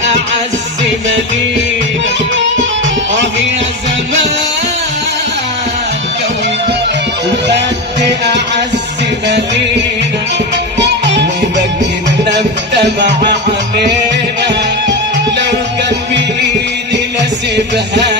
أعز مدينة يا زمان وخدت أعز مدينة وبكينا بدمع علينا لو كان بإيدي لسيبها